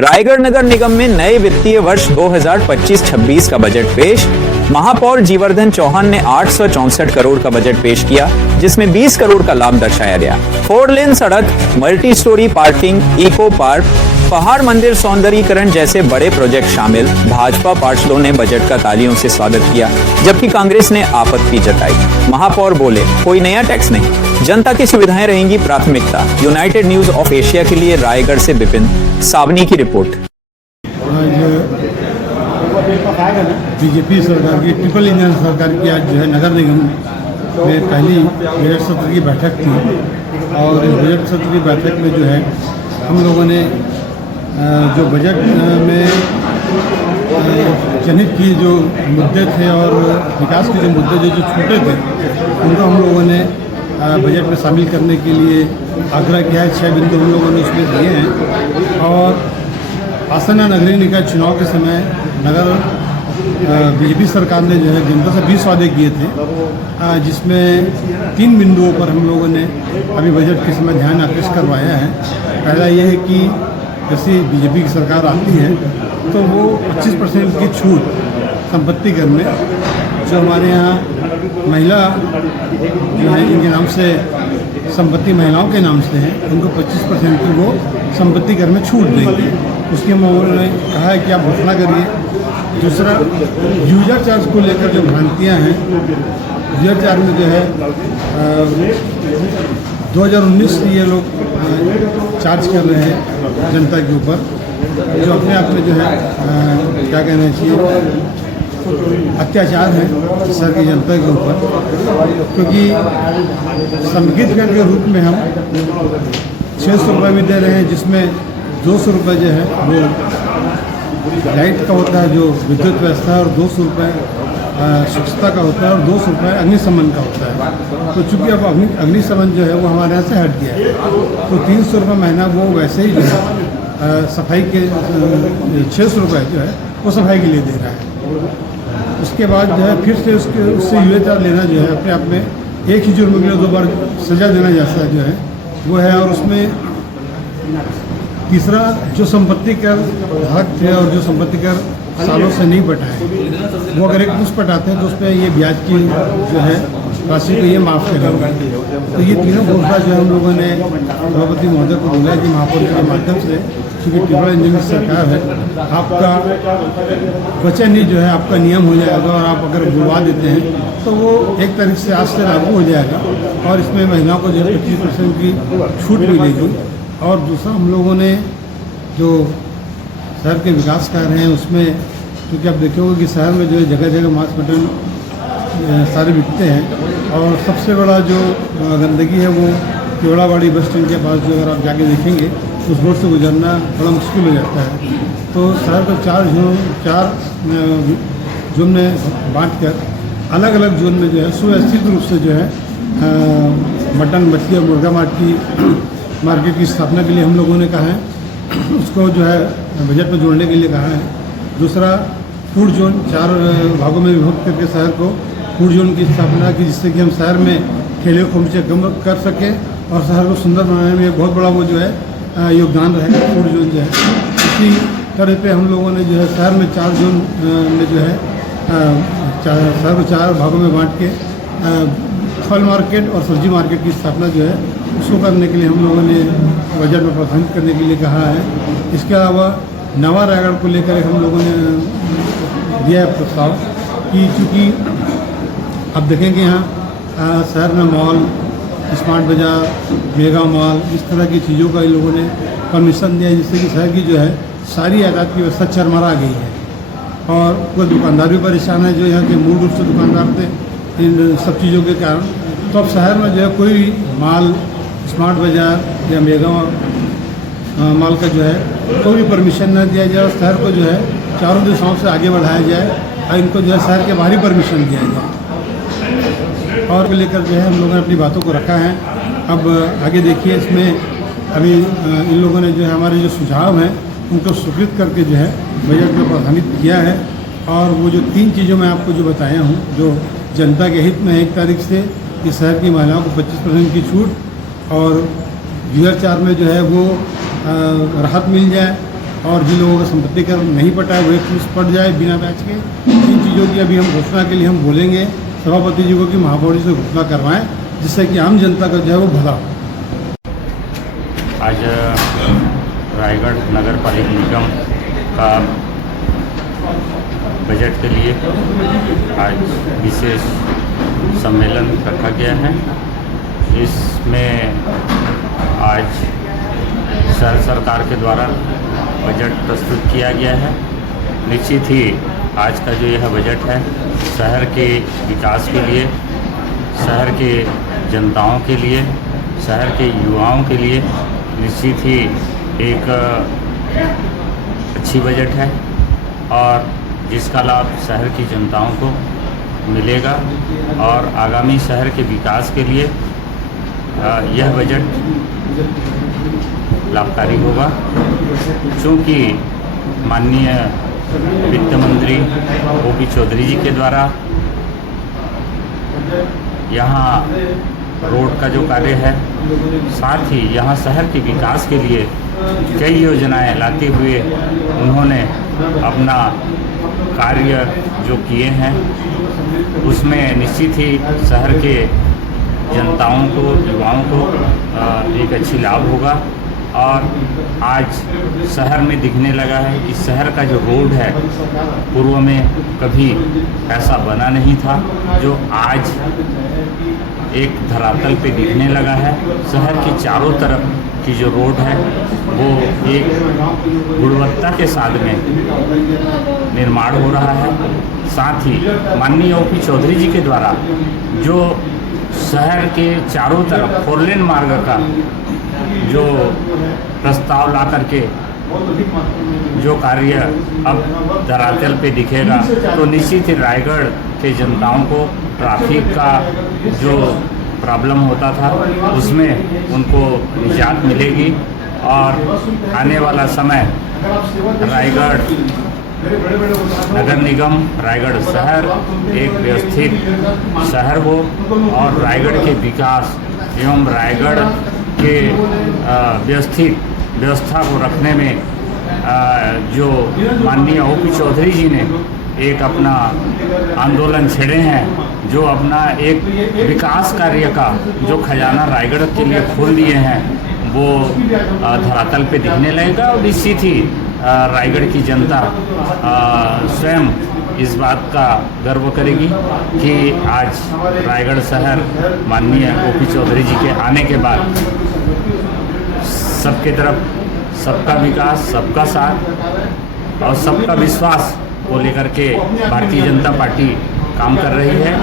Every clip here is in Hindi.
रायगढ़ नगर निगम में नए वित्तीय वर्ष 2025-26 का बजट पेश। महापौर जीवर्धन चौहान ने 864 करोड़ का बजट पेश किया, जिसमें 20 करोड़ का लाभ दर्शाया गया। 4 लेन सड़क, multi storey parking, eco park, पहाड़ मंदिर सौंदर्यीकरण जैसे बड़े प्रोजेक्ट शामिल। भाजपा पार्षदों ने बजट का तालियों से स्वागत किया, जबकि कांग्रेस ने आपत्ति जताई। महापौर बोले, कोई नया टैक्स नहीं, जनता की सुविधाएं रहेंगी प्राथमिकता। यूनाइटेड न्यूज ऑफ एशिया के लिए रायगढ़ से विपिन सावनी की रिपोर्ट। बीजेपी सरकार की ट्रिपल इंजन सरकार की आज जो है नगर निगम में पहली बजट सत्र की बैठक थी और इस बजट सत्र की बैठक में जो है हम लोगों ने जो बजट में चिन्हित किए जो मुद्दे थे और विकास के जो मुद्दे जो छूटे थे उनको हम लोगों ने बजट में शामिल करने के लिए आग्रह किया है। 6 बिंदु हम लोगों ने उसमें दिए हैं और आसन्न नगरीय निकाय चुनाव के समय नगर बीजेपी सरकार ने जो है जनता से 20 वादे किए थे, जिसमें 3 बिंदुओं पर हम लोगों ने अभी बजट के समय ध्यान आकृष्ट करवाया है। पहला ये है कि जैसे बीजेपी की सरकार आती है तो वो 25% की छूट संपत्ति कर में जो हमारे यहाँ महिला जो है इनके नाम से संपत्ति महिलाओं के नाम से है उनको 25% की वो संपत्ति कर में छूट देंगे। उसके उन्होंने कहा है कि आप घोषणा करिए। दूसरा, यूजर चार्ज को लेकर जो भ्रांतियाँ हैं, यूजर चार्ज में जो है 2019 से ये लोग चार्ज कर रहे हैं जनता के ऊपर, जो अपने आप में जो है क्या कहना चाहिए अत्याचार है सर की जनता के ऊपर, क्योंकि संगीत कर के रूप में हम 600 रुपये भी दे रहे हैं, जिसमें 200 रुपये जो है वो लाइट का होता है जो विद्युत व्यवस्था है और 200 रुपये स्वच्छता का होता है और 200 रुपये अग्निशमन का होता है। तो चूँकि अब अग्निशमन जो है वो हमारे यहाँ से हट गया है तो 300 रुपये महीना वो वैसे ही जो है सफाई के 600 रुपये जो है वो सफाई के लिए दे रहा है। उसके बाद जो है फिर से उससे यूएचआर लेना जो है अपने आप में एक ही जुर्म के लिए 2 बार सजा देना जैसा जो है वो है। और उसमें तीसरा, जो संपत्ति कर हक थे और जो संपत्ति कर सालों से नहीं पटाए, वो अगर एक पुष्प पटाते हैं तो उस पर ये ब्याज की जो है राशि को ये माफ़ करेंगे। तो ये तीनों घोषणा जो है हम लोगों ने सभापति महोदय को बोला कि महापौर के माध्यम से, क्योंकि ट्रिपल इंजन की सरकार है, आपका वचन ही जो है आपका नियम हो जाएगा और आप अगर बुलवा देते हैं तो वो एक तरीके से आज से लागू हो जाएगा और इसमें महिलाओं को जो है 25% की छूट मिलेगी। और दूसरा, हम लोगों ने जो शहर के विकास कार्य हैं उसमें, क्योंकि आप देखोगे कि शहर में जो है जगह जगह मांस मटन सारे बिकते हैं और सबसे बड़ा जो गंदगी है वो केवड़ाबाड़ी बस स्टैंड के पास जो अगर आप जाके देखेंगे उस रोड से गुजरना बड़ा मुश्किल हो जाता है। तो शहर को 4 जोन में बांट कर अलग अलग जोन में जो है सुव्यवस्थित रूप से जो है मटन, मछली और मुर्गा मार्केट की स्थापना के लिए हम लोगों ने कहा है, उसको जो है बजट में जोड़ने के लिए कहा है। दूसरा, फूड जोन 4 भागों में विभक्त करके शहर को फूड जोन की स्थापना की, जिससे कि हम शहर में ठेले खोमचे कम कर सकें और शहर को सुंदर बनाने में बहुत बड़ा वो जो है योगदान रहेगा फूड जोन जो है। इसी तरह पे हम लोगों ने जो है शहर में 4 जोन में जो है शहर को 4 भागों में बांट के फल मार्केट और सब्जी मार्केट की स्थापना जो है उसको करने के लिए हम लोगों ने बजट में प्रावधान करने के लिए कहा है। इसके अलावा नवा रायगढ़ को लेकर हम लोगों ने दिया है प्रस्ताव कि चूँकि अब देखेंगे यहाँ शहर में मॉल, स्मार्ट बाज़ार, मेगा मॉल, इस तरह की चीज़ों का इन लोगों ने परमिशन दिया, जिससे कि शहर की जो है सारी आयात की व्यवस्था चरमरा गई है और कोई दुकानदार भी परेशान है जो यहाँ के मूल रूप से दुकानदार थे इन सब चीज़ों के कारण। तो अब शहर में जो है कोई माल, स्मार्ट बाज़ार या मेगा माल का जो है कोई भी परमिशन न दिया जाए और शहर को जो है चारों दिशाओं से आगे बढ़ाया जाए और इनको जो है शहर के बाहर ही परमिशन दिया जाए। और को लेकर जो है हम लोगों ने अपनी बातों को रखा है। अब आगे देखिए, इसमें अभी इन लोगों ने जो है हमारे जो सुझाव हैं उनको स्वीकृत करके जो है बजट में प्रावधानित किया है। और वो जो 3 चीज़ों मैं आपको जो बताया हूँ जो जनता के हित में 1 तारीख से कि शहर की महिलाओं को 25% की छूट और 2004 में जो है वो राहत मिल जाए और जिन लोगों का संपत्ति कर नहीं पटा है वो एक फीस पट जाए बिना ब्याज के। इन चीज़ों की अभी हम घोषणा के लिए हम बोलेंगे सभापति जी को कि महापौर से घोषणा करवाएं, जिससे कि आम जनता का जो है वो भला हो। आज रायगढ़ नगर पालिका निगम का बजट के लिए आज विशेष सम्मेलन रखा गया है। इसमें आज शहर सरकार के द्वारा बजट प्रस्तुत किया गया है। निश्चित ही आज का जो यह बजट है शहर के विकास के लिए, शहर के जनताओं के लिए, शहर के युवाओं के लिए निश्चित ही एक अच्छी बजट है और जिसका लाभ शहर की जनताओं को मिलेगा और आगामी शहर के विकास के लिए यह बजट लाभकारी होगा। चूँकि माननीय वित्त मंत्री ओपी चौधरी जी के द्वारा यहाँ रोड का जो कार्य है, साथ ही यहाँ शहर के विकास के लिए कई योजनाएं लाते हुए उन्होंने अपना कार्य जो किए हैं उसमें निश्चित ही शहर के जनताओं को, युवाओं को एक अच्छी लाभ होगा। और आज शहर में दिखने लगा है कि शहर का जो रोड है पूर्व में कभी ऐसा बना नहीं था, जो आज एक धरातल पे दिखने लगा है। शहर के चारों तरफ की जो रोड है वो एक गुणवत्ता के साथ में निर्माण हो रहा है। साथ ही माननीय ओपी चौधरी जी के द्वारा जो शहर के चारों तरफ 4 लेन मार्ग का जो प्रस्ताव ला करके जो कार्य अब धरातल पे दिखेगा, तो निश्चित ही रायगढ़ के जनताओं को ट्रैफिक का जो प्रॉब्लम होता था उसमें उनको निजात मिलेगी और आने वाला समय रायगढ़ नगर निगम, रायगढ़ शहर एक व्यवस्थित शहर हो और रायगढ़ के विकास एवं रायगढ़ के व्यवस्थित व्यवस्था को रखने में जो माननीय ओपी चौधरी जी ने एक अपना आंदोलन छेड़े हैं, जो अपना एक विकास कार्य का जो खजाना रायगढ़ के लिए खोल दिए हैं, वो धरातल पे दिखने लगेगा और निश्चित ही रायगढ़ की जनता स्वयं इस बात का गर्व करेगी कि आज रायगढ़ शहर माननीय ओपी चौधरी जी के आने के बाद सबके तरफ सबका विकास, सबका साथ और सबका विश्वास को लेकर के भारतीय जनता पार्टी काम कर रही है।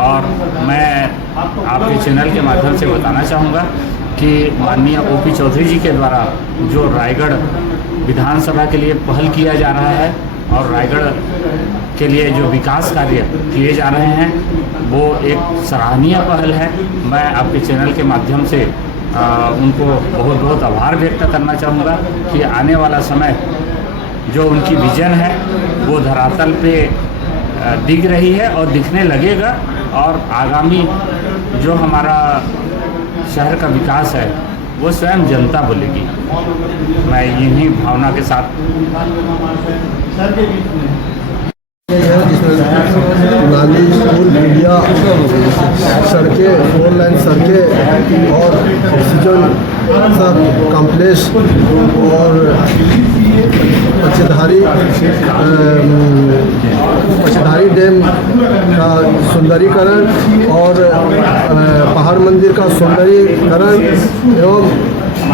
और मैं आपके चैनल के माध्यम से बताना चाहूँगा कि माननीय ओपी चौधरी जी के द्वारा जो रायगढ़ विधानसभा के लिए पहल किया जा रहा है और रायगढ़ के लिए जो विकास कार्य किए जा रहे हैं वो एक सराहनीय पहल है। मैं आपके चैनल के माध्यम से उनको बहुत बहुत आभार व्यक्त करना चाहूँगा कि आने वाला समय जो उनकी विजन है वो धरातल पे दिख रही है और दिखने लगेगा और आगामी जो हमारा शहर का विकास है वो स्वयं जनता बोलेगी। मैं यही भावना के साथ जिसमें नाली, स्कूल, मीडिया, सड़कें, 4 लाइन सड़कें और ऑक्सीजन सब कॉम्प्लेक्स और पचधारी डैम का सुंदरीकरण और पहाड़ मंदिर का सुंदरीकरण एवं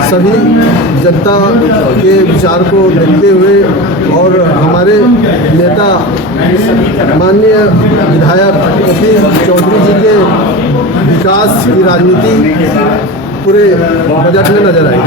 सभी जनता के विचार को देखते हुए और हमारे नेता माननीय विधायक ओपी चौधरी जी के विकास की राजनीति पूरे बजट में नजर आई।